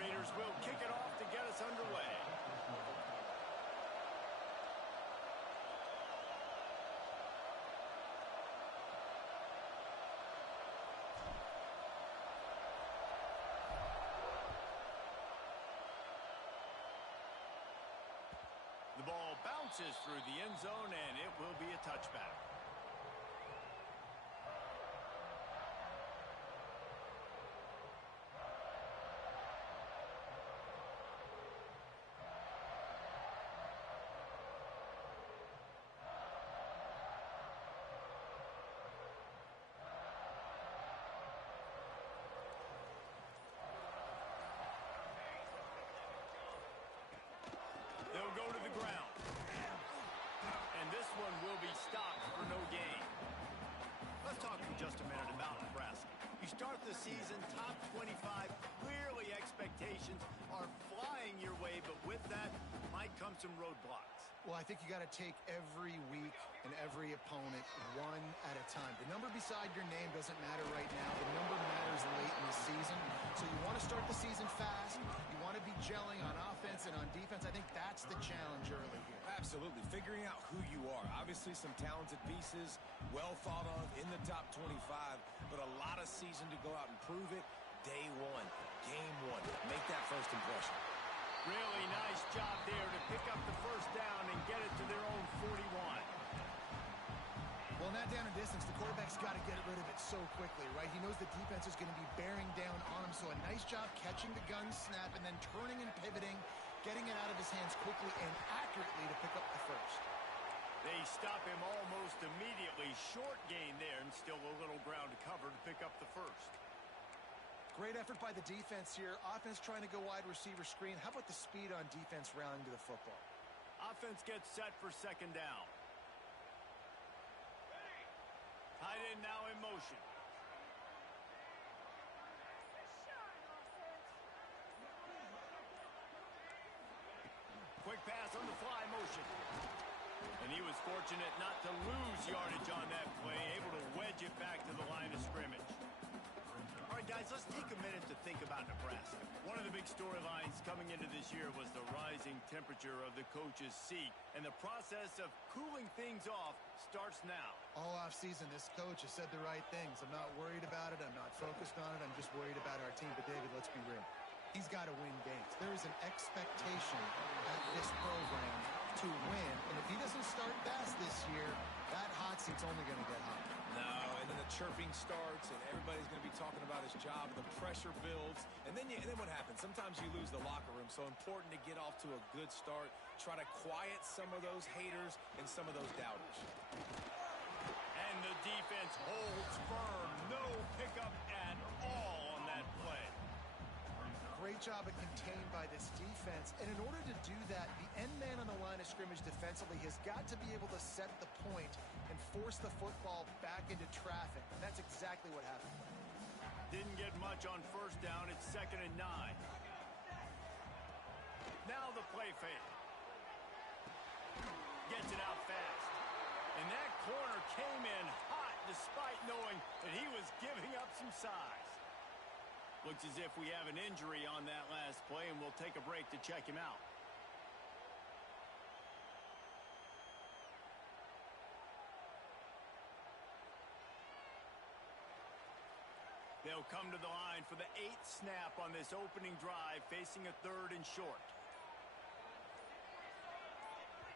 Raiders will kick it off to get us underway. The ball bounces through the end zone, and it will be a touchback. They'll go to the ground. And this one will be stopped for no gain. Let's talk for just a minute about Nebraska. You start the season top 25. Clearly expectations are flying your way, but with that might come some roadblocks. Well, I think you got to take every week and every opponent one at a time. The number beside your name doesn't matter right now. The number matters late in the season. So you want to start the season fast. You want to be gelling on offense and on defense. I think that's the challenge early here. Absolutely. Figuring out who you are. Obviously some talented pieces, well thought of in the top 25, but a lot of season to go out and prove it. Day one, game one. Make that first impression. Really nice job there to pick up the first down and get it to their own 41. Well, in that down and distance, the quarterback's got to get rid of it so quickly, right? He knows the defense is going to be bearing down on him, so a nice job catching the gun snap and then turning and pivoting, getting it out of his hands quickly and accurately to pick up the first. They stop him almost immediately. Short gain there and still a little ground to cover to pick up the first. Great effort by the defense here. Offense trying to go wide receiver screen. How about the speed on defense rallying to the football? Offense gets set for second down. Tight end now in motion. Quick pass on the fly motion. And he was fortunate not to lose yardage on that play, able to wedge it back to the line of scrimmage. All right, guys, let's take a minute to think about Nebraska. One of the big storylines coming into this year was the rising temperature of the coach's seat, and the process of cooling things off starts now. All offseason, this coach has said the right things. I'm not worried about it. I'm not focused on it. I'm just worried about our team. But, David, let's be real. He's got to win games. There is an expectation at this program to win, and if he doesn't start fast this year, that hot seat's only going to get hot. No, and then the chirping starts, and everybody's going to be talking about his job. The pressure builds, and then what happens? Sometimes you lose the locker room, so important to get off to a good start. Try to quiet some of those haters and some of those doubters. And the defense holds firm. No pickup at all on that play. Great job at contained by this defense. And in order to do that, the end man on the line of scrimmage defensively has got to be able to set the point and force the football back into traffic. And that's exactly what happened. Didn't get much on first down. It's 2nd and 9. Now the play fake. Gets it out fast. And that corner came in hot despite knowing that he was giving up some size. Looks as if we have an injury on that last play, and we'll take a break to check him out. They'll come to the line for the 8th snap on this opening drive, facing a 3rd and short.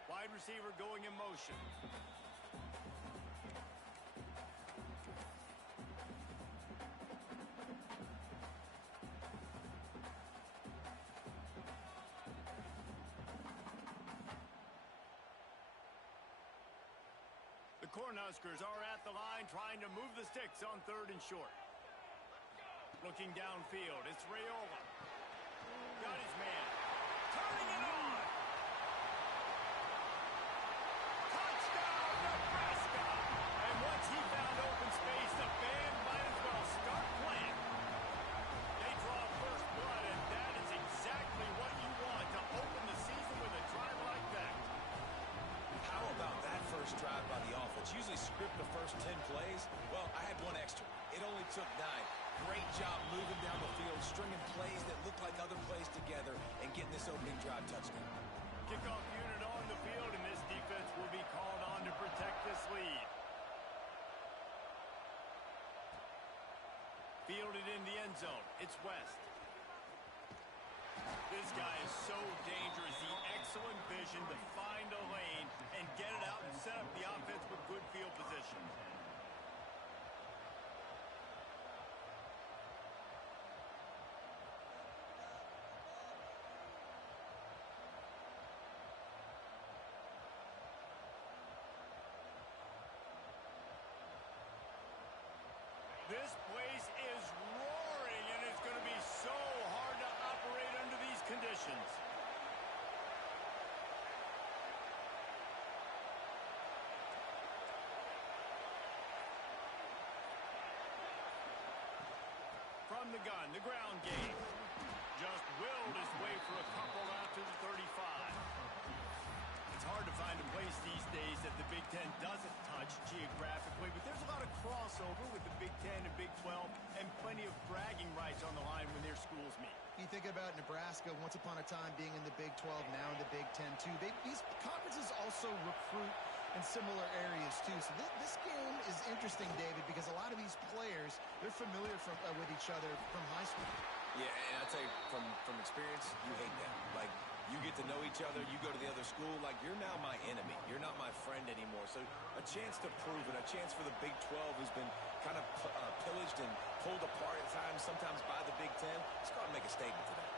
Wide receiver going in motion. The Cornhuskers are at the line trying to move the sticks on 3rd and short. Looking downfield, it's Raiola. Got his man. Turning it on. Touchdown, Nebraska. And once he found open space, the band might as well start playing. They draw first blood, and that is exactly what you want to open the season with a drive like that. How about that first drive by the offense? Usually script the first 10 plays. Well, I had one extra. It only took 9. Great job moving down the field, stringing plays that look like other plays together, and getting this opening drive touchdown. Kickoff unit on the field, and this defense will be called on to protect this lead. Fielded in the end zone. It's West. This guy is so dangerous. The excellent vision to find a lane and get it out and set up the offense with good field position. This place is roaring, and it's going to be so hard to operate under these conditions. From the gun, the ground game. Just willed his way for a couple out to the 35. It's hard to find a place these days that the Big Ten doesn't touch geographically, but there's a lot of crossover with the Big Ten and Big 12 and plenty of bragging rights on the line when their schools meet. You think about Nebraska once upon a time being in the Big 12, now in the Big 10 too. These conferences also recruit in similar areas too. So this game is interesting, David, because a lot of these players, they're familiar with each other from high school. Yeah, and I'll tell you, from experience, you hate that. Like, you get to know each other, you go to the other school, like, you're now my enemy. You're not my friend anymore. So a chance to prove it, a chance for the Big 12, who's been kind of pillaged and pulled apart at times, sometimes by the Big 10. Let's go out and make a statement today.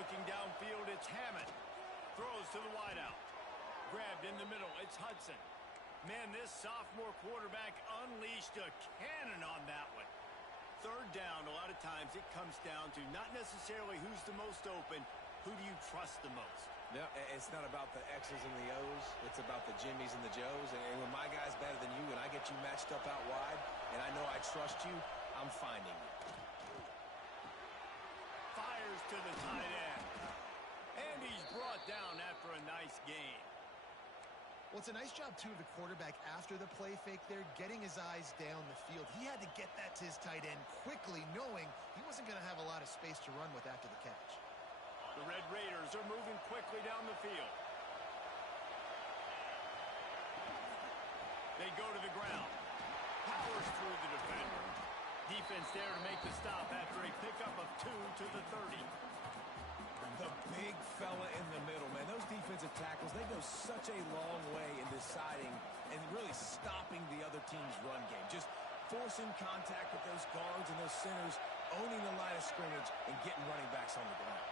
Looking downfield, it's Hammond. Throws to the wideout. Grabbed in the middle, it's Hudson. Man, this sophomore quarterback unleashed a cannon on that one. Third down, a lot of times it comes down to not necessarily who's the most open, who do you trust the most? No, it's not about the X's and the O's. It's about the Jimmies and the Joes. And when my guy's better than you and I get you matched up out wide and I know I trust you, I'm finding you. Fires to the tight end. And he's brought down after a nice gain. Well, it's a nice job, too, of the quarterback after the play fake there, getting his eyes down the field. He had to get that to his tight end quickly, knowing he wasn't going to have a lot of space to run with after the catch. The Red Raiders are moving quickly down the field. They go to the ground. Powers through the defender. Defense there to make the stop after a pickup of 2 to the 30. The big fella in the middle, man. Those defensive tackles, they go such a long way in deciding and really stopping the other team's run game. Just forcing contact with those guards and those centers, owning the line of scrimmage, and getting running backs on the ground.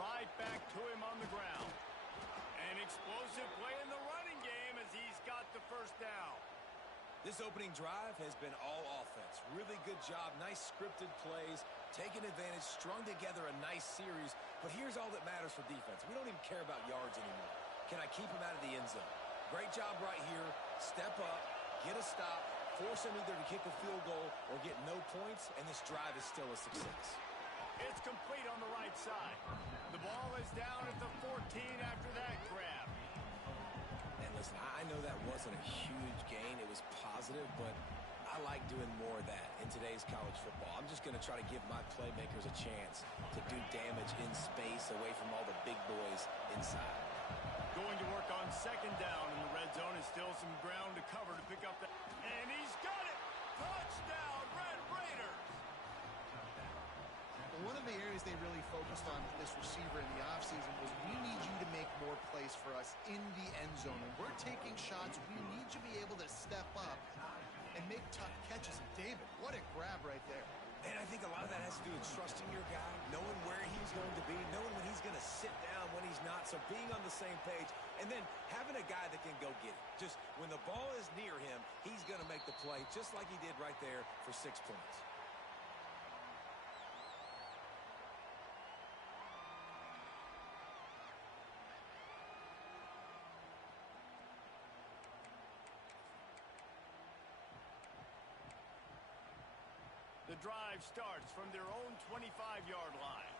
Right back to him on the ground. An explosive play in the running game as he's got the first down. This opening drive has been all offense. Really good job, nice scripted plays, taking advantage, strung together a nice series. But here's all that matters for defense. We don't even care about yards anymore. Can I keep him out of the end zone? Great job right here. Step up, get a stop, force him either to kick a field goal or get no points, and this drive is still a success. It's complete on the right side. The ball is down at the 14 after that grab. And listen, I know that wasn't a huge gain. It was positive, but I like doing more of that in today's college football. I'm just going to try to give my playmakers a chance to do damage in space away from all the big boys inside. Going to work on second down in the red zone. Is still some ground to cover to pick up that. And he's got it! Touchdown, Red Raiders! One of the areas they really focused on with this receiver in the offseason was we need you to make more plays for us in the end zone. When we're taking shots, we need you to be able to step up and make tough catches. And David, what a grab right there. And I think a lot of that has to do with trusting your guy, knowing where he's going to be, knowing when he's going to sit down, when he's not. So being on the same page, and then having a guy that can go get it. Just when the ball is near him, he's going to make the play, just like he did right there for 6 points. The drive starts from their own 25-yard line.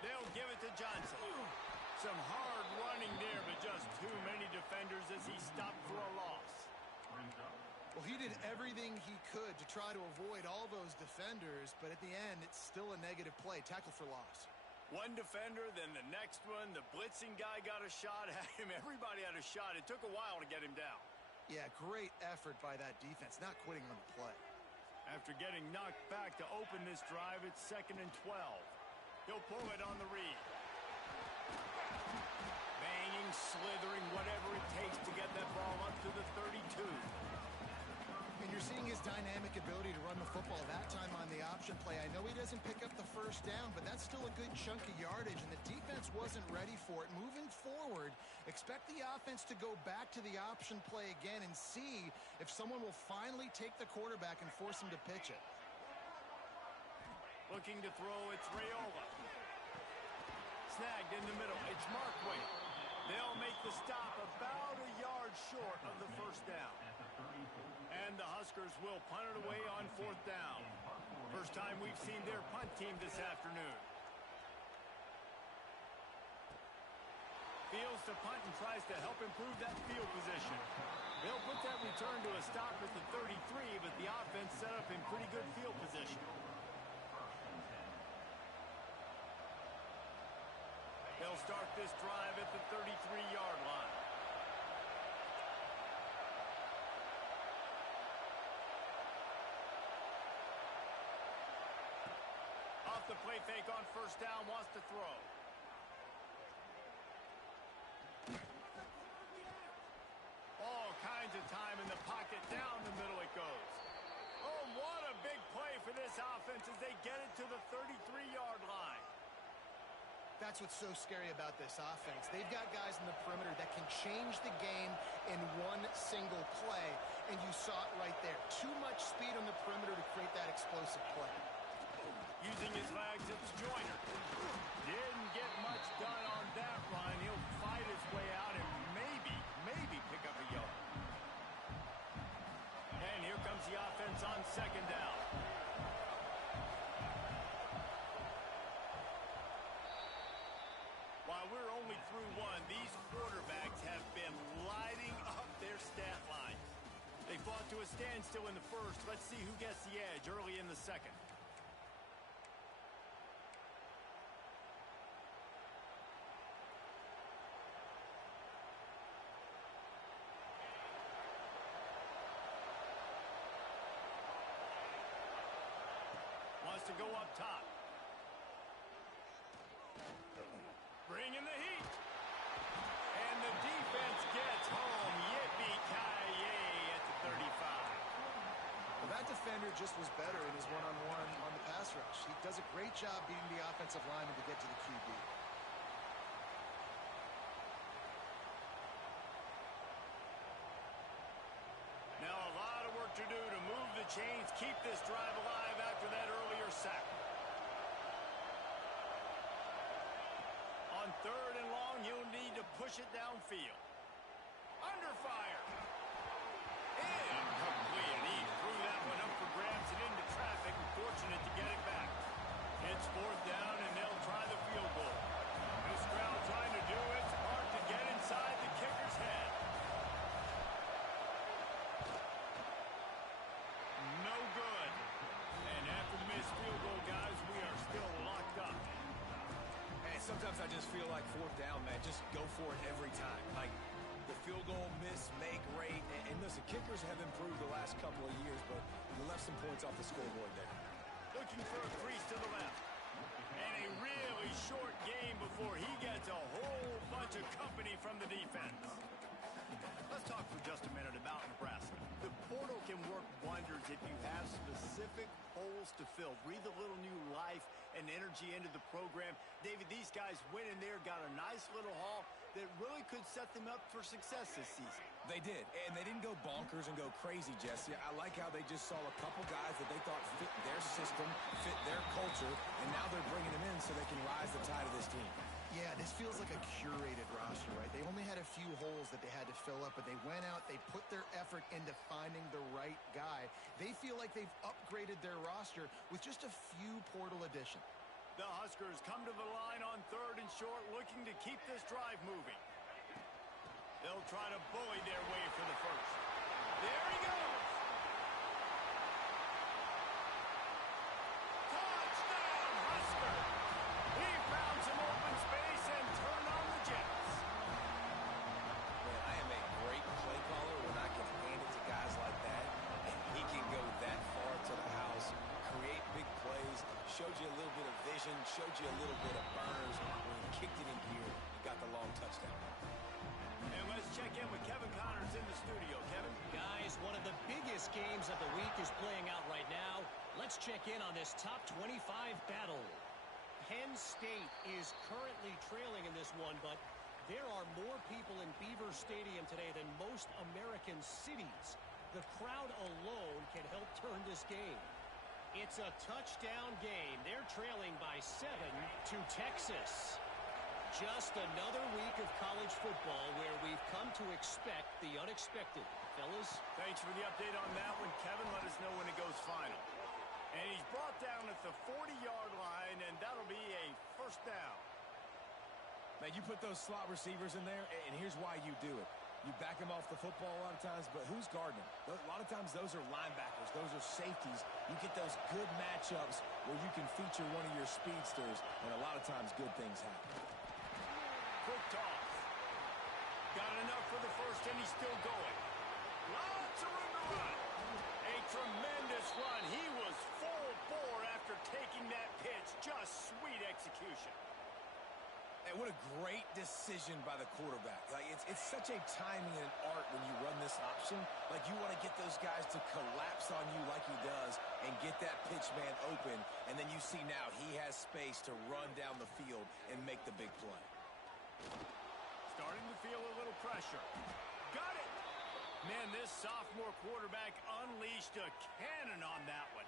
They'll give it to Johnson. Some hard running there, but just too many defenders as he stopped for a loss. Well, he did everything he could to try to avoid all those defenders, but at the end, it's still a negative play. Tackle for loss. One defender, then the next one. The blitzing guy got a shot at him. Everybody had a shot. It took a while to get him down. Yeah, great effort by that defense, not quitting on the play. After getting knocked back to open this drive, it's 2nd and 12. He'll pull it on the read. Banging, slithering, whatever it takes to get that ball up to the 32. And you're seeing his dynamic ability to run the football that time on the option play. I know he doesn't pick up the first down, but that's still a good chunk of yardage, and the defense wasn't ready for it. Moving forward, expect the offense to go back to the option play again and see if someone will finally take the quarterback and force him to pitch it. Looking to throw, it's Raiola. Snagged in the middle, it's Markway. They'll make the stop about a yard short of the first down. And the Huskers will punt it away on 4th down. First time we've seen their punt team this afternoon. Fields to punt and tries to help improve that field position. They'll put that return to a stop at the 33, but the offense set up in pretty good field position. They'll start this drive at the 33-yard line. Off the play fake on first down, wants to throw. All kinds of time in the pocket, down the middle it goes. Oh, what a big play for this offense as they get it to the 33-yard line. That's what's so scary about this offense. They've got guys in the perimeter that can change the game in one single play, and you saw it right there. Too much speed on the perimeter to create that explosive play. Using his legs, it's Joyner. Didn't get much done on that run. He'll fight his way out and maybe pick up a yard. And here comes the offense on 2nd down. While we're only through one, these quarterbacks have been lighting up their stat line. They fought to a standstill in the first. Let's see who gets the edge early in the second. Wants to go up top. Bring in the heat. And the defense gets home. Yippee-ki-yay at the 35. Well, that defender just was better in his one-on-one on the pass rush. He does a great job beating the offensive lineman to get to the QB. Now a lot of work to do to move the chains, keep this drive alive after that earlier sack. On 3rd and long, he'll need to push it downfield. Under fire. Incomplete. He threw that one up for grabs and into traffic. Fortunate to get it back. It's 4th down, and they'll try the field goal. This crowd trying to do its part to get inside the kicker's head. No good. And after the missed field goal, guys, we are still locked up. Sometimes I just feel like 4th down, man. Just go for it every time. Like the field goal miss, make rate. And listen, kickers have improved the last couple of years, but you left some points off the scoreboard there. Looking for a crease to the left. And a really short game before he gets a whole bunch of company from the defense. Let's talk for just a minute about Nebraska. The portal can work wonders if you have specific holes to fill. Breathe a little new life and energy into the program. David, these guys went in there, got a nice little haul that really could set them up for success this season. They did, and they didn't go bonkers and go crazy, Jesse. I like how they just saw a couple guys that they thought fit their system, fit their culture, and now they're bringing them in so they can rise the tide of this team. Yeah, this feels like a curated roster, right? They only had a few holes that they had to fill up, but they went out, they put their effort into finding the right guy. They feel like they've upgraded their roster with just a few portal additions. The Huskers come to the line on 3rd and short, looking to keep this drive moving. They'll try to bully their way for the first. There he goes. Touchdown, Husker. He found some open space and turned on the Jets. Man, I am a great play caller when I can hand it to guys like that. And he can go that far to the house, create big plays, showed you a little bit of vision, showed you a little bit of burners when he kicked it in gear and got the long touchdown. And let's check in with Kevin Connors in the studio. Kevin? Guys, one of the biggest games of the week is playing out right now. Let's check in on this top 25 battle. Penn State is currently trailing in this one, but there are more people in Beaver Stadium today than most American cities. The crowd alone can help turn this game. It's a touchdown game. They're trailing by 7 to Texas. Just another week of college football where we've come to expect the unexpected. Fellas? Thanks for the update on that one, Kevin. Let us know when it goes final. And he's brought down at the 40-yard line, and that'll be a first down. Man, you put those slot receivers in there, and here's why you do it. You back them off the football a lot of times, but who's guarding them? A lot of times those are linebackers. Those are safeties. You get those good matchups where you can feature one of your speedsters, and a lot of times good things happen. Quick toss. Got enough for the first, and he's still going. Lots of room to run. A tremendous run. He was full bore after taking that pitch. Just sweet execution. And what a great decision by the quarterback. Like it's such a timing and an art when you run this option. Like you want to get those guys to collapse on you like he does and get that pitch man open. And then you see now he has space to run down the field and make the big play. Starting to feel a little pressure. Got it. Man, this sophomore quarterback unleashed a cannon on that one.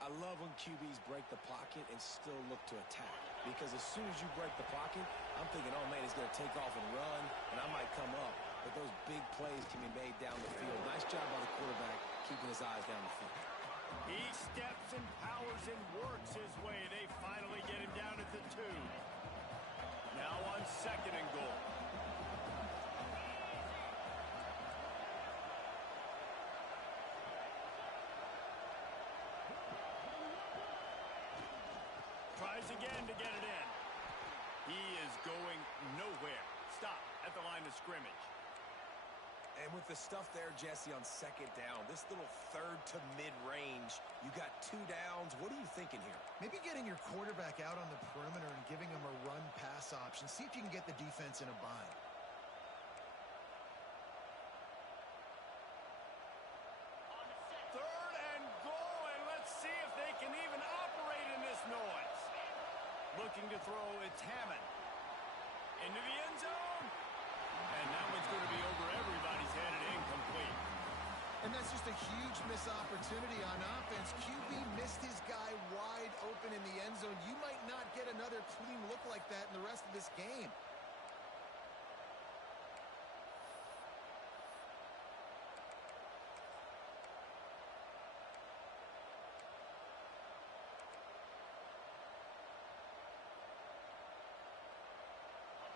I love when QBs break the pocket and still look to attack. Because as soon as you break the pocket, I'm thinking, oh, man, he's going to take off and run, and I might come up. But those big plays can be made down the field. Nice job by the quarterback keeping his eyes down the field. He steps and powers and works his way. They finally get him down at the 2. Now on 2nd and goal. Tries again to get it in. He is going nowhere. Stop at the line of scrimmage. And with the stuff there, Jesse, on 2nd down, this little 3rd to mid-range, you got 2 downs. What are you thinking here? Maybe getting your quarterback out on the perimeter and giving him a run-pass option. See if you can get the defense in a bind. Third and goal, and let's see if they can even operate in this noise. Looking to throw, it's Hammond. Into the end zone. And that one's going to be over everybody's head and incomplete. And that's just a huge missed opportunity on offense. QB missed his guy wide open in the end zone. You might not get another clean look like that in the rest of this game.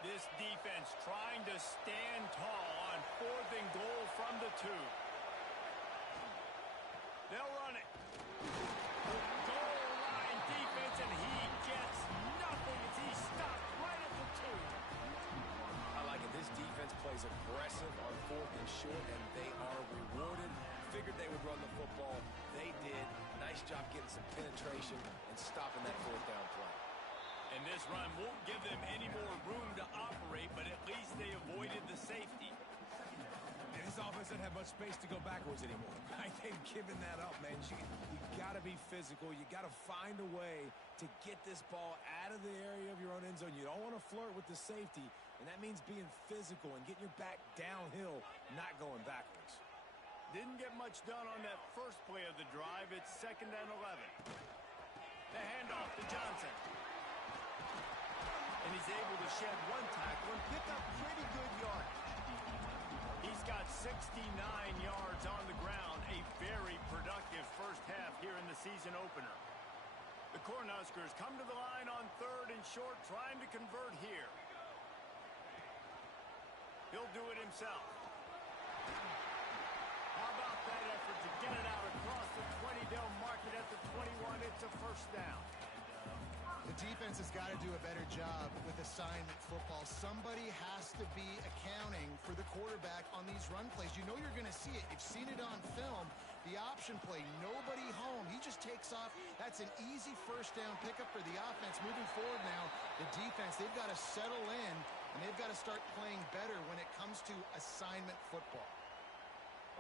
This defense trying to stand tall on 4th and goal from the 2. They'll run it. Goal line defense, and he gets nothing as he stopped right at the 2. I like it. This defense plays aggressive on 4th and short, and they are rewarded. Figured they would run the football. They did. Nice job getting some penetration and stopping that 4th down play. And this run won't give them any more room to operate, but at least they avoided the safety. And this offense doesn't have much space to go backwards anymore. Right? They've given that up, man. You got to be physical. You got to find a way to get this ball out of the area of your own end zone. You don't want to flirt with the safety, and that means being physical and getting your back downhill, not going backwards. Didn't get much done on that first play of the drive. It's 2nd and 11. The handoff to Johnson. And he's able to shed 1 tackle and pick up pretty good yardage. He's got 69 yards on the ground. A very productive first half here in the season opener. The Cornhuskers come to the line on 3rd and short, trying to convert here. He'll do it himself. How about that effort to get it out across the 20? They'll mark it at the 21. It's a first down. The defense has got to do a better job with assignment football. Somebody has to be accounting for the quarterback on these run plays. You know you're going to see it. You've seen it on film. The option play, nobody home. He just takes off. That's an easy first down pickup for the offense. Moving forward now, the defense, they've got to settle in, and they've got to start playing better when it comes to assignment football.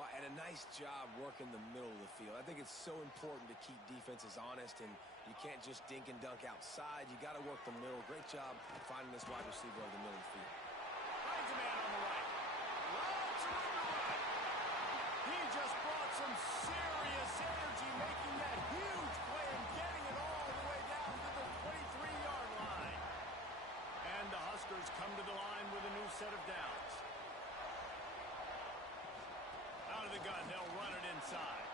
Well, and a nice job working the middle of the field. I think it's so important to keep defenses honest, and you can't just dink and dunk outside. You got to work the middle. Great job finding this wide receiver over the middle of the field. Finds a man on the right. Lots of room to run. He just brought some serious energy, making that huge play and getting it all the way down to the 23-yard line. And the Huskers come to the line with a new set of downs. Out of the gun, they'll run it inside.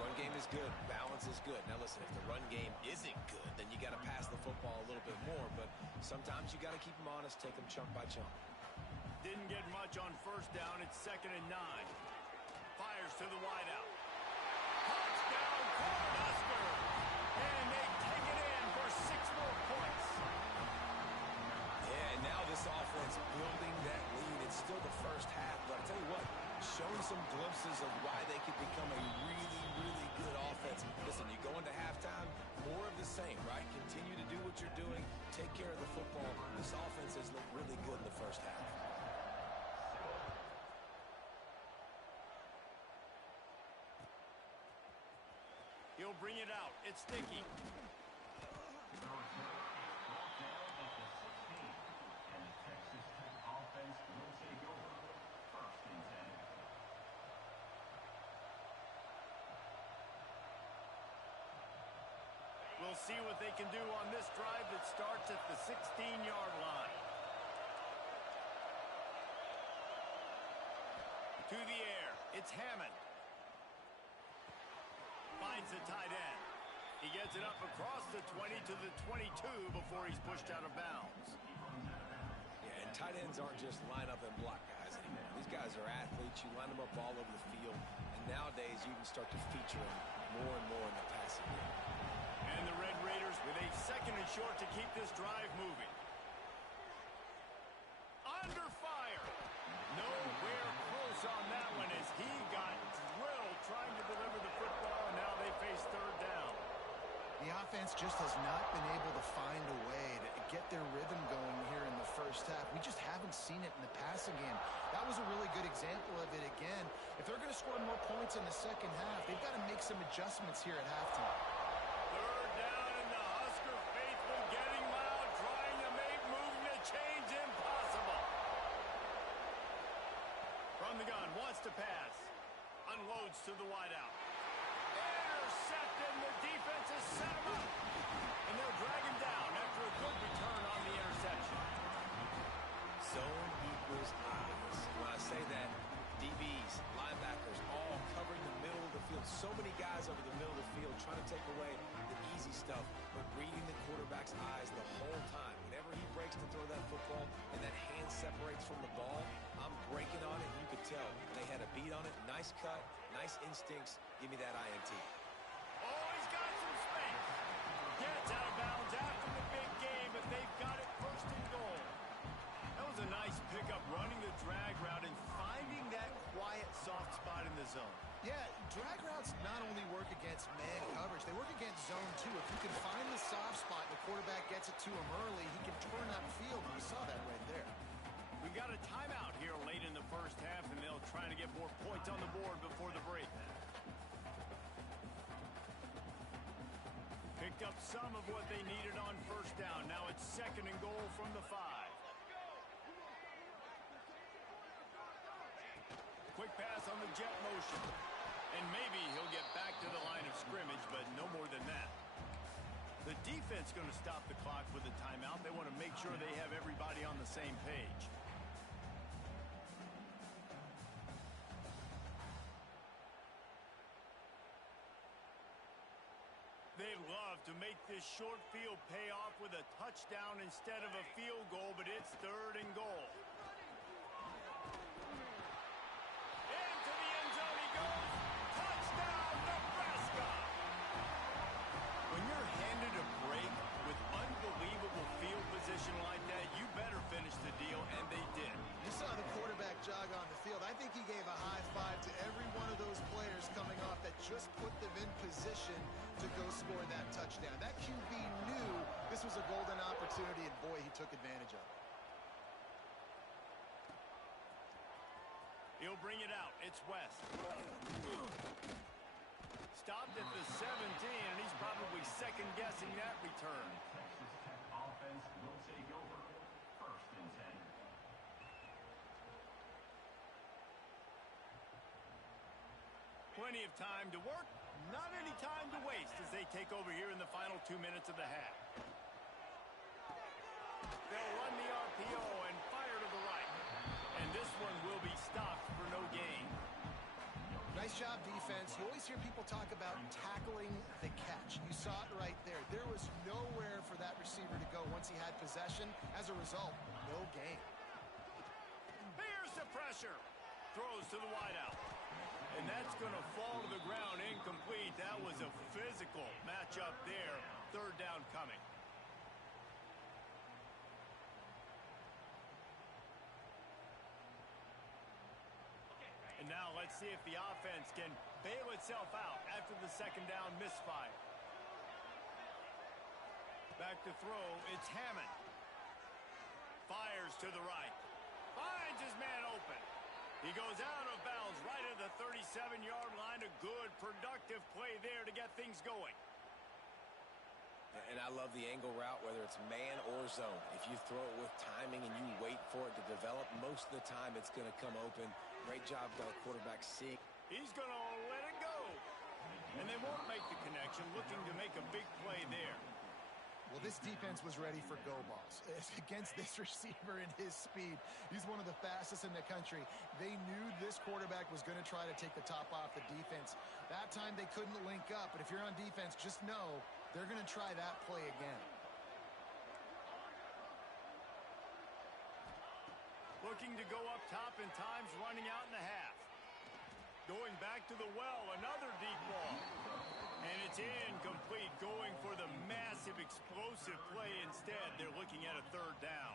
Run game is good. Balance is good. Now listen, if the run game isn't good, then you got to pass the football a little bit more. But sometimes you got to keep them honest, take them chunk by chunk. Didn't get much on first down. It's 2nd and 9. Fires to the wideout. Touchdown, Cornhuskers! And they take it in for 6 more points. Yeah, and now this offense building that lead. It's still the first half, but I tell you what, showing some glimpses of why they could become a really, really good offense. Listen, you go into halftime, more of the same, right? Continue to do what you're doing. Take care of the football. This offense has looked really good in the first half. He'll bring it out. It's sticky. We'll see what they can do on this drive that starts at the 16-yard line. To the air. It's Hammond. Finds the tight end. He gets it up across the 20 to the 22 before he's pushed out of bounds. Yeah, and tight ends aren't just line up and block guys anymore. These guys are athletes. You line them up all over the field. And nowadays, you can start to feature them more and more in the passing game. And the Red Raiders with a 2nd and short to keep this drive moving. Under fire. Nowhere close on that one as he got drilled trying to deliver the football, and now they face 3rd down. The offense just has not been able to find a way to get their rhythm going here in the first half. We just haven't seen it in the passing game. That was a really good example of it again. If they're going to score more points in the second half, they've got to make some adjustments here at halftime. 3rd down, and the Husker faithful getting loud, trying to make moving the chains impossible. From the gun, wants to pass. Unloads to the wideout. Intercepted, the defense has set him up. And they'll drag him down after a good return on the interception. Zone equals eyes. When I say that, DBs, linebackers, all covering the middle of the field. So many guys over the middle of the field trying to take away the easy stuff, but reading the quarterback's eyes the whole time. Whenever he breaks to throw that football and that hand separates from the ball, I'm breaking on it. You could tell they had a beat on it. Nice cut, nice instincts. Give me that INT. Oh, he's got some space. Gets out of bounds after the big game, but they've got it 1st and goal. That was a nice pickup, running the drag route and finding that quiet, soft spot in the zone. Yeah, drag routes not only work against man coverage, they work against zone too. If you can find the soft spot and the quarterback gets it to him early, he can turn that field. We saw that right there. We've got a timeout here late in the first half, and they'll try to get more points on the board before the break. Picked up some of what they needed on first down. Now it's 2nd and goal from the 5. Quick pass on the jet motion. And maybe he'll get back to the line of scrimmage, but no more than that. The defense going to stop the clock with a timeout. They want to make sure they have everybody on the same page. They've love to make this short field pay off with a touchdown instead of a field goal, but it's 3rd and goal. Into the end zone he goes. Touchdown, Nebraska! When you're handed a break with unbelievable field position like that, you better finish the deal, and they did. You saw the quarterback jog on the field. I think he gave a high five to every one of those players coming off that just put them in position to go score that touchdown. That QB knew this was a golden opportunity, and boy, he took advantage of it. He'll bring it out. It's West. Stopped at the 17, and he's probably second-guessing that return. Texas Tech offense will take over. 1st and 10. Plenty of time to work, not any time to waste as they take over here in the final 2 minutes of the half. They'll run the RPO and fire to the right. And this one will be stopped for no gain. Nice job, defense. You always hear people talk about tackling the catch. You saw it right there. There was nowhere for that receiver to go once he had possession. As a result, no gain. Here's the pressure. Throws to the wideout. And that's going to fall to the ground incomplete. That was a physical matchup there. 3rd down coming. And now let's see if the offense can bail itself out after the 2nd down misfire. Back to throw, it's Hammond. Fires to the right. Finds his man open. He goes out of bounds right at the 37-yard line. A good, productive play there to get things going. And I love the angle route, whether it's man or zone. If you throw it with timing and you wait for it to develop, most of the time it's going to come open. Great job by the quarterback seeing. He's going to let it go. And they won't make the connection, looking to make a big play there. Well, this defense was ready for go balls. Against this receiver and his speed, he's one of the fastest in the country. They knew this quarterback was going to try to take the top off the defense. That time they couldn't link up, but if you're on defense, just know they're going to try that play again. Looking to go up top in times, running out in the half. Going back to the well, another deep ball. And it's incomplete, going for the massive explosive play instead. They're looking at a 3rd down.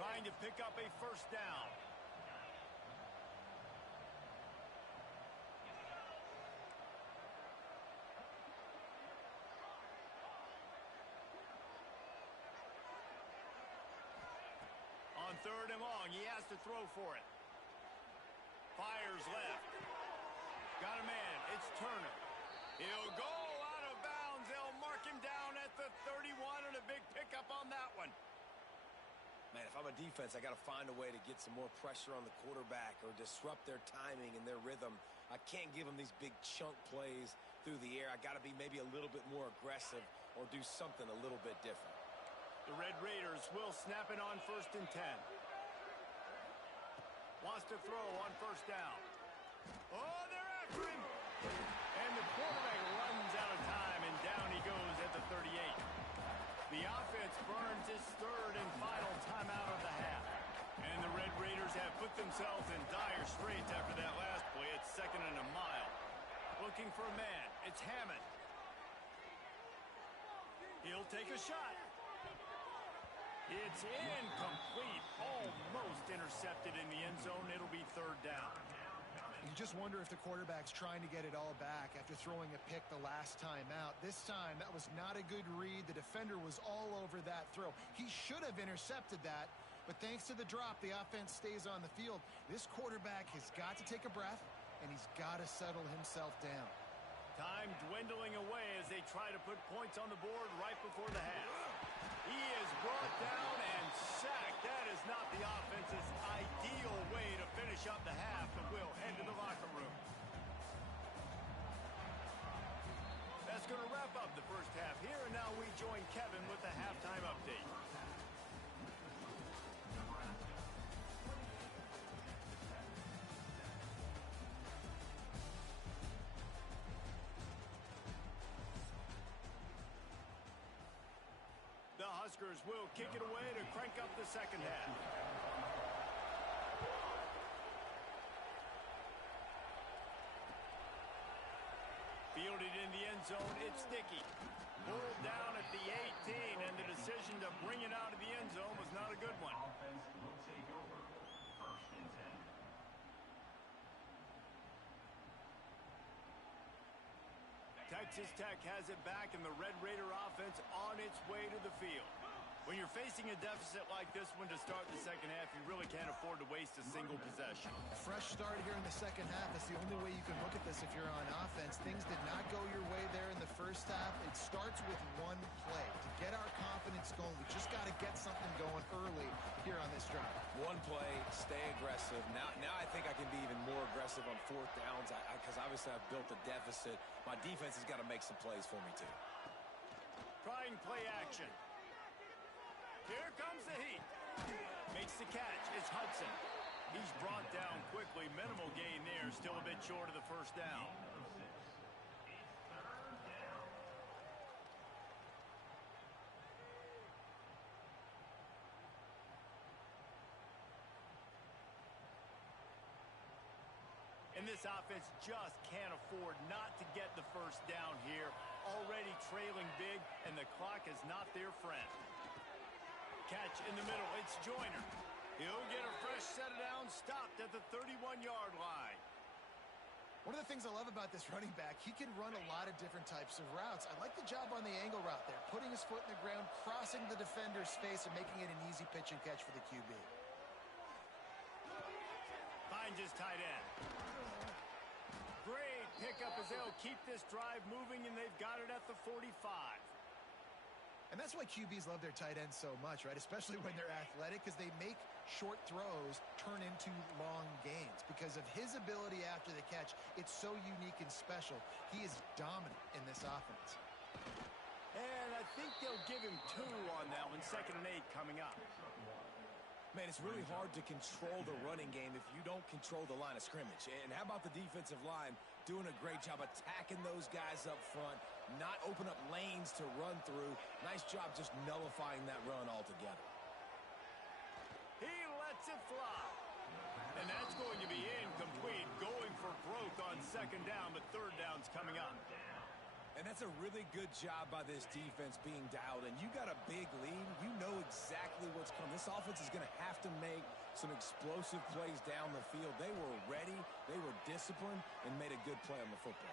Trying to pick up a 1st down. On 3rd and long, he has to throw for it. Fires left. Got a man. It's Turner. He'll go out of bounds. They'll mark him down at the 31, and a big pickup on that one. Man, if I'm a defense, I got to find a way to get some more pressure on the quarterback or disrupt their timing and their rhythm. I can't give them these big chunk plays through the air. I got to be maybe a little bit more aggressive or do something a little bit different. The Red Raiders will snap it on 1st and 10. Wants to throw on 1st down. Oh, they're after him. And the quarterback runs out of time, and down he goes at the 38. The offense burns its 3rd and final timeout of the half. And the Red Raiders have put themselves in dire straits after that last play. It's 2nd and a mile. Looking for a man. It's Hammond. He'll take a shot. It's incomplete. Almost intercepted in the end zone. It'll be 3rd down. You just wonder if the quarterback's trying to get it all back after throwing a pick the last time out. This time, that was not a good read. The defender was all over that throw. He should have intercepted that, but thanks to the drop, the offense stays on the field. This quarterback has got to take a breath, and he's got to settle himself down. Time dwindling away as they try to put points on the board right before the half. He is brought down and sacked. That is not the offense's ideal way to finish up the half, but we'll head to the locker room. That's going to wrap up the first half here, and now we join Kevin with the halftime update. Cornhuskers will kick it away to crank up the second half. Fielded in the end zone, it's Dickey. Pulled down at the 18, and the decision to bring it out of the end zone was not a good one. Offense will take over. First and 10. Texas Tech has it back, and the Red Raider offense on its way to the field. When you're facing a deficit like this one to start the second half, you really can't afford to waste a single possession. Fresh start here in the second half. That's the only way you can look at this if you're on offense. Things did not go your way there in the first half. It starts with one play. To get our confidence going, we just got to get something going early here on this drive. One play, stay aggressive. Now I think I can be even more aggressive on fourth downs because obviously I've built a deficit. My defense has got to make some plays for me too. Trying play action. Here comes the heat. Makes the catch. It's Hudson. He's brought down quickly. Minimal gain there. Still a bit short of the first down. And this offense just can't afford not to get the first down here. Already trailing big, and the clock is not their friend. Catch in the middle. It's Joyner. He'll get a fresh set of downs, stopped at the 31-yard line. One of the things I love about this running back, he can run a lot of different types of routes. I like the job on the angle route there, putting his foot in the ground, crossing the defender's face, and making it an easy pitch and catch for the QB. Finds his tight end. Great pickup as they'll keep this drive moving, and they've got it at the 45. And that's why QBs love their tight ends so much, right? Especially when they're athletic, because they make short throws turn into long gains. Because of his ability after the catch, it's so unique and special. He is dominant in this offense. And I think they'll give him 2 on that one. 2nd and 8 coming up. Man, it's really hard to control the running game if you don't control the line of scrimmage. And how about the defensive line doing a great job attacking those guys up front, not open up lanes to run through. Nice job just nullifying that run altogether. He lets it fly. And that's going to be incomplete. Going for broke on 2nd down, but 3rd down's coming up. And that's a really good job by this defense being dialed in. You got a big lead. You know exactly what's coming. This offense is going to have to make some explosive plays down the field. They were ready, they were disciplined, and made a good play on the football.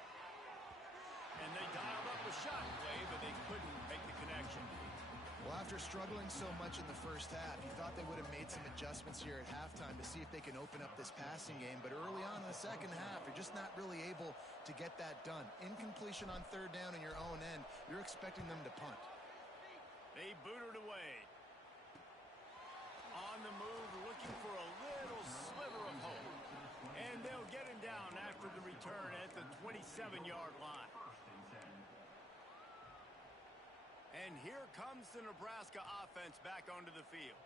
And they dialed up a shot play, but they couldn't make the connection. Well, after struggling so much in the first half, you thought they would have made some adjustments here at halftime to see if they can open up this passing game. But early on in the second half, you're just not really able to get that done. Incompletion on 3rd down in your own end, you're expecting them to punt. They booted away. On the move, looking for a little sliver of hope. And they'll get him down after the return at the 27-yard line. And here comes the Nebraska offense back onto the field.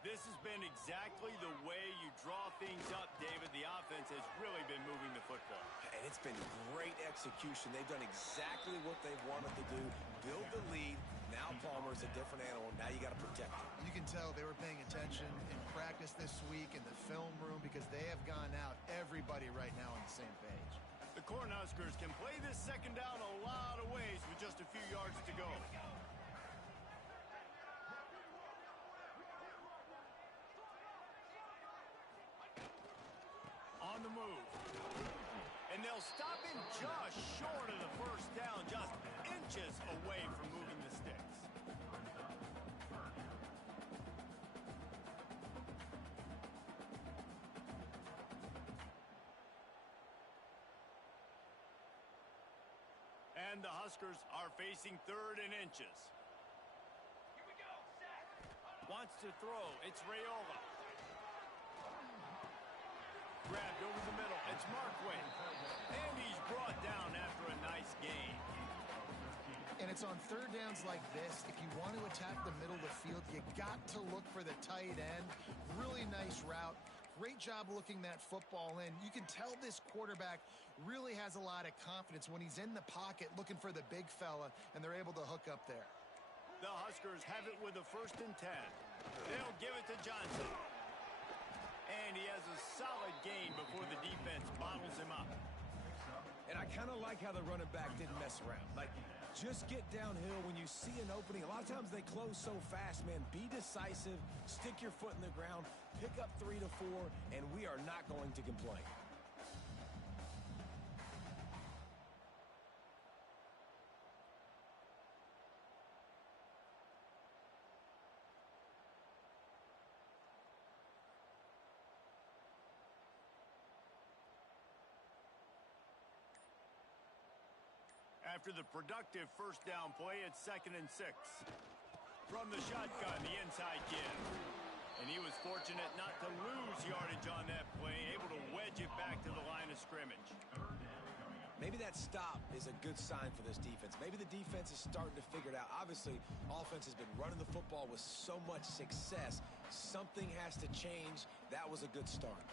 This has been exactly the way you draw things up, David. The offense has really been moving the football. And it's been great execution. They've done exactly what they've wanted to do. Build the lead. Now Palmer's a different animal. Now you got to protect him. You can tell they were paying attention in practice this week in the film room because they have gone out, everybody right now on the same page. The Cornhuskers can play this 2nd down a lot of ways with just a few yards to go. On the move. And they'll stop him just short of the first down, just inches away from moving the sticks. And the Huskers are facing 3rd and inches. Here we go, set. Wants to throw. It's Raiola. Grabbed over the middle. It's Markway. And he's brought down after a nice gain. And it's on 3rd downs like this. If you want to attack the middle of the field, you got to look for the tight end. Really nice route. Great job looking that football in. You can tell this quarterback really has a lot of confidence when he's in the pocket looking for the big fella, and they're able to hook up there. The Huskers have it with a 1st and 10. They'll give it to Johnson. And he has a solid gain before the defense bottles him up. And I kind of like how the running back didn't mess around. Like, just get downhill when you see an opening. A lot of times they close so fast, man. Be decisive, stick your foot in the ground, pick up 3 to 4, and we are not going to complain. After the productive 1st down play, it's 2nd and 6. From the shotgun, the inside give. And he was fortunate not to lose yardage on that play, able to wedge it back to the line of scrimmage. Maybe that stop is a good sign for this defense. Maybe the defense is starting to figure it out. Obviously, offense has been running the football with so much success. Something has to change. That was a good start.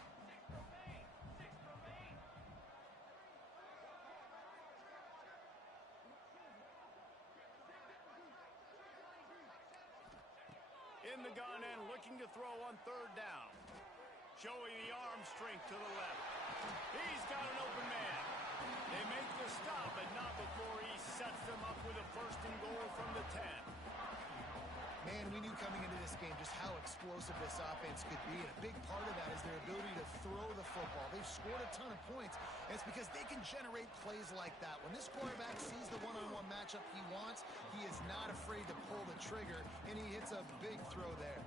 In the gun and looking to throw on 3rd down. Showing the arm strength to the left. He's got an open man. They make the stop, but not before he sets them up with a 1st and goal from the 10. Man, we knew coming into this game just how explosive this offense could be, and a big part of that is their ability to throw the football. They've scored a ton of points, and it's because they can generate plays like that. When this quarterback sees the one-on-one matchup he wants, he is not afraid to pull the trigger, and he hits a big throw there.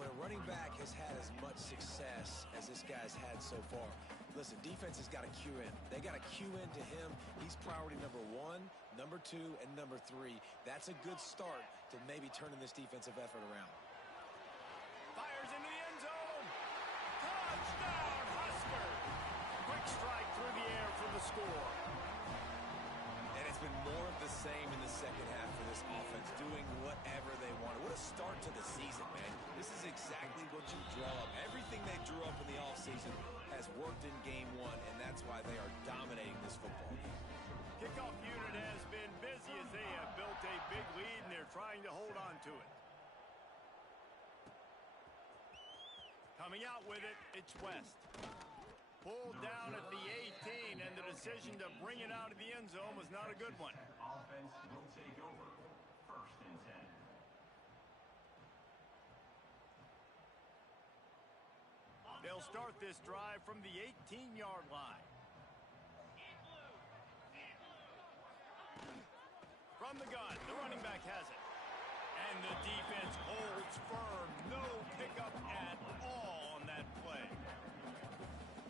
When a running back has had as much success as this guy's had so far, listen, defense has got to cue in. They got to cue in to him. He's priority number 1, number 2, and number 3. That's a good start to maybe turning this defensive effort around. Fires into the end zone. Touchdown, Husker. Quick strike through the air for the score. And it's been more of the same in the second half for this offense, doing whatever they want. What a start to the season, man. This is exactly what you draw up. Everything they drew up in the offseason has worked in game 1, and that's why they are dominating this football game. Kickoff unit has been busy as they have built a big lead, and they're trying to hold on to it. Coming out with it, it's West. Pulled down at the 18, and the decision to bring it out of the end zone was not a good one. Offense will take over. 1st and 10. They'll start this drive from the 18-yard line. From the gun, the running back has it. And the defense holds firm. No pickup at all on that play.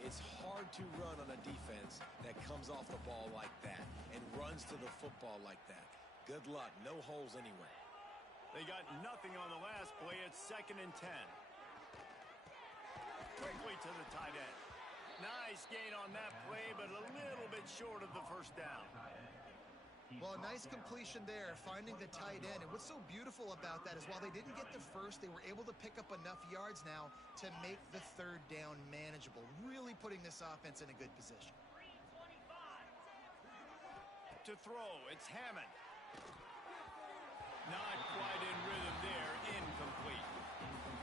It's hard to run on a defense that comes off the ball like that and runs to the football like that. Good luck. No holes anywhere. They got nothing on the last play. It's 2nd and 10. Quickly to the tight end. Nice gain on that play, but a little bit short of the 1st down. Well, a nice completion there, finding the tight end. And what's so beautiful about that is while they didn't get the 1st, they were able to pick up enough yards now to make the 3rd down manageable, really putting this offense in a good position. To throw, it's Hammond. Not quite in rhythm there, incomplete.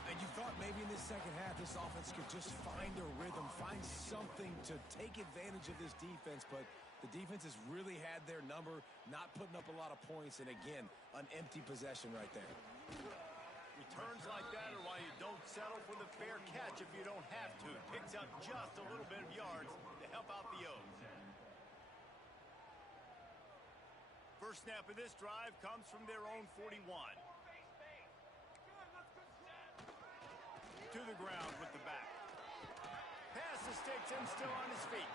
And you thought maybe in this second half this offense could just find a rhythm, find something to take advantage of this defense, but the defense has really had their number, not putting up a lot of points, and again, an empty possession right there. Returns like that are why you don't settle for the fair catch if you don't have to. Picks up just a little bit of yards to help out the O's. First snap of this drive comes from their own 41. To the ground with the back. Pass the sticks and still on his feet.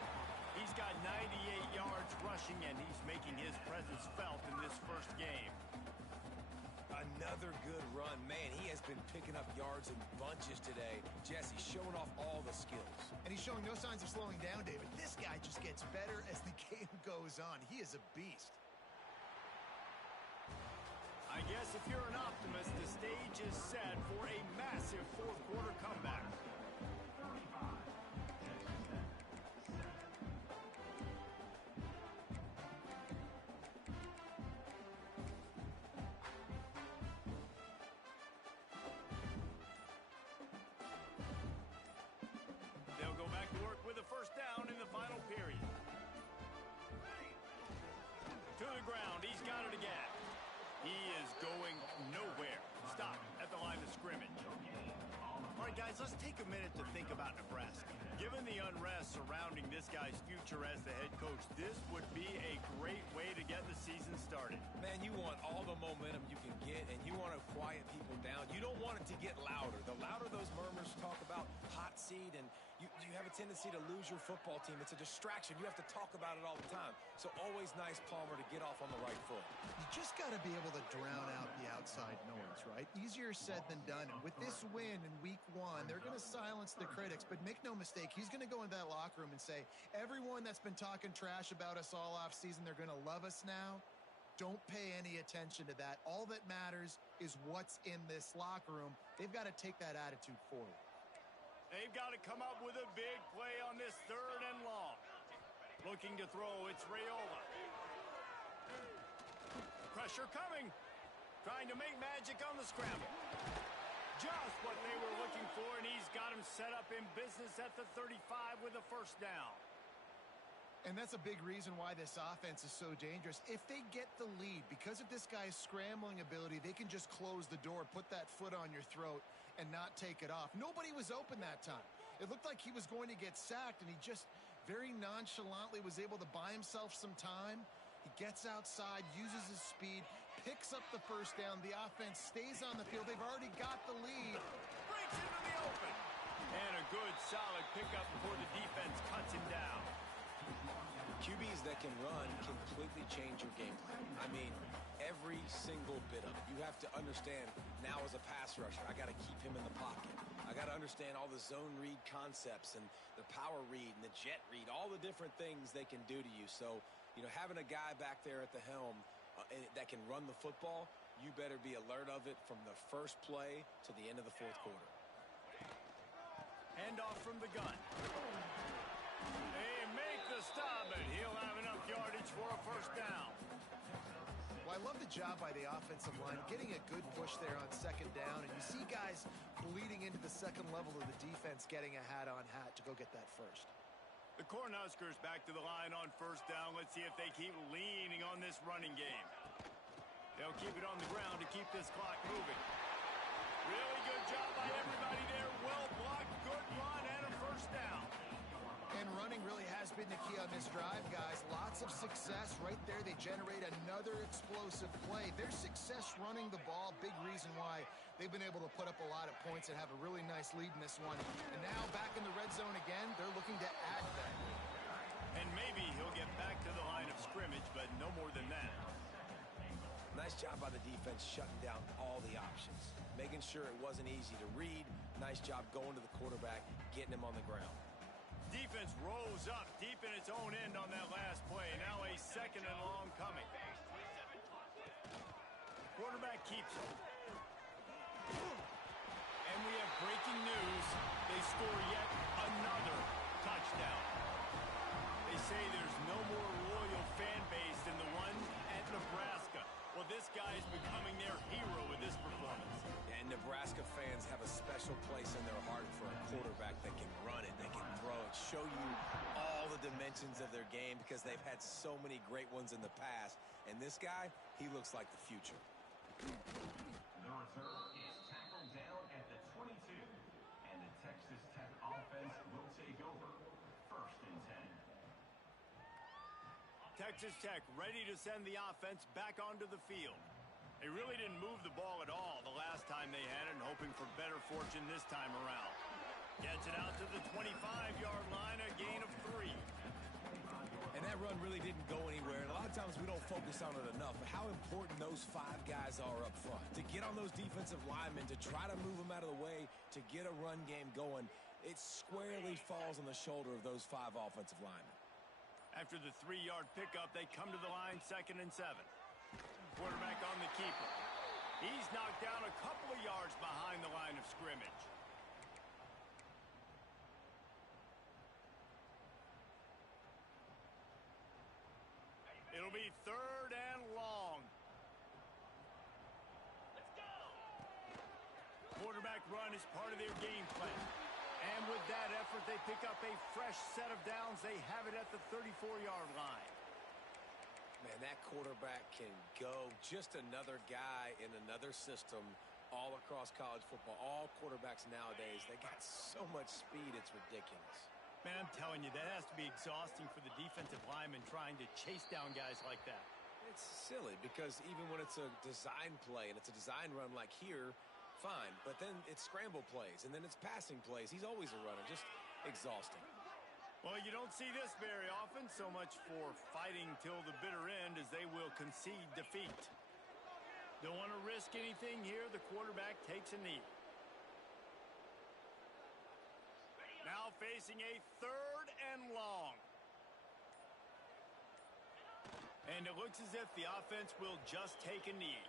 He's got 98 yards rushing, and he's making his presence felt in this 1st game. Another good run. Man, he has been picking up yards in bunches today. Jesse showing off all the skills. And he's showing no signs of slowing down, David. This guy just gets better as the game goes on. He is a beast. I guess if you're an optimist, the stage is set for a massive 4th quarter comeback. down in the final period. To the ground. He's got it again. He is going nowhere. Stop at the line of scrimmage. All right, guys, let's take a minute to think about Nebraska. Given the unrest surrounding this guy's future as the head coach, this would be a great way to get the season started. Man, you want all the momentum you can get, and you want to quiet people down. You don't want it to get louder. The louder those murmurs talk about hot seat, and you have a tendency to lose your football team. It's a distraction. You have to talk about it all the time. So always nice, Palmer, to get off on the right foot. You just got to be able to drown out the outside noise, right? Easier said than done. And with this win in week 1, they're going to silence the critics. But make no mistake, he's going to go into that locker room and say, everyone that's been talking trash about us all off season, they're going to love us now. Don't pay any attention to that. All that matters is what's in this locker room. They've got to take that attitude forward. They've got to come up with a big play on this 3rd and long. Looking to throw, it's Raiola. Pressure coming. Trying to make magic on the scramble. Just what they were looking for, and he's got him set up in business at the 35 with a first down. And that's a big reason why this offense is so dangerous. If they get the lead, because of this guy's scrambling ability, they can just close the door, put that foot on your throat, and not take it off. Nobody was open that time. It looked like he was going to get sacked, and he just very nonchalantly was able to buy himself some time. He gets outside, uses his speed, picks up the first down. The offense stays on the field. They've already got the lead. Breaks into the open. And a good, solid pickup before the defense cuts him down. QBs that can run completely change your game plan. I mean, every single bit of it. You have to understand, now as a pass rusher, I got to keep him in the pocket. I got to understand all the zone read concepts and the power read and the jet read, all the different things they can do to you. So, you know, having a guy back there at the helm that can run the football, you better be alert of it from the first play to the end of the 4th quarter. Handoff from the gun. They make the stop, and he'll have enough yardage for a first down. Well, I love the job by the offensive line, getting a good push there on 2nd down, and you see guys bleeding into the 2nd level of the defense getting a hat-on-hat to go get that first. The Cornhuskers back to the line on 1st down. Let's see if they keep leaning on this running game. They'll keep it on the ground to keep this clock moving. Really good job by everybody there. Well blocked, good run, and a first down. And running really has been the key on this drive, guys. Lots of success right there. They generate another explosive play. Their success running the ball, big reason why they've been able to put up a lot of points and have a really nice lead in this one. And now back in the red zone again, they're looking to add that. And maybe he'll get back to the line of scrimmage, but no more than that. Nice job by the defense shutting down all the options, making sure it wasn't easy to read. Nice job going to the quarterback, getting him on the ground. Defense rolls up deep in its own end on that last play. Now a 2nd and long coming. Quarterback keeps it. And we have breaking news. They score yet another touchdown. They say there's no more loyal fan base than the one at Nebraska. Well, this guy's becoming their hero with this performance. And Nebraska fans have a special place in their heart for a quarterback that can run it, that can throw it, show you all the dimensions of their game because they've had so many great ones in the past. And this guy, he looks like the future. The return is tackled down at the 22, and the Texas Tech offense will take over 1st and 10. Texas Tech ready to send the offense back onto the field. They really didn't move the ball at all the last time they had it, and hoping for better fortune this time around. Gets it out to the 25-yard line, a gain of 3. And that run really didn't go anywhere. And a lot of times we don't focus on it enough. But how important those 5 guys are up front. To get on those defensive linemen, to try to move them out of the way, to get a run game going, it squarely falls on the shoulder of those 5 offensive linemen. After the 3-yard pickup, they come to the line 2nd and 7. Quarterback on the keeper. He's knocked down a couple of yards behind the line of scrimmage. It'll be 3rd and long. Let's go. Quarterback run is part of their game plan. And with that effort, they pick up a fresh set of downs. They have it at the 34-yard line. Man, that quarterback can go. Just another guy in another system all across college football. All quarterbacks nowadays, they got so much speed, it's ridiculous. Man, I'm telling you, that has to be exhausting for the defensive lineman trying to chase down guys like that. It's silly because even when it's a design play and it's a design run like here, fine. But then it's scramble plays and then it's passing plays. He's always a runner. Just exhausting. Well, you don't see this very often. So much for fighting till the bitter end as they will concede defeat. Don't want to risk anything here. The quarterback takes a knee. Now facing a 3rd and long. And it looks as if the offense will just take a knee.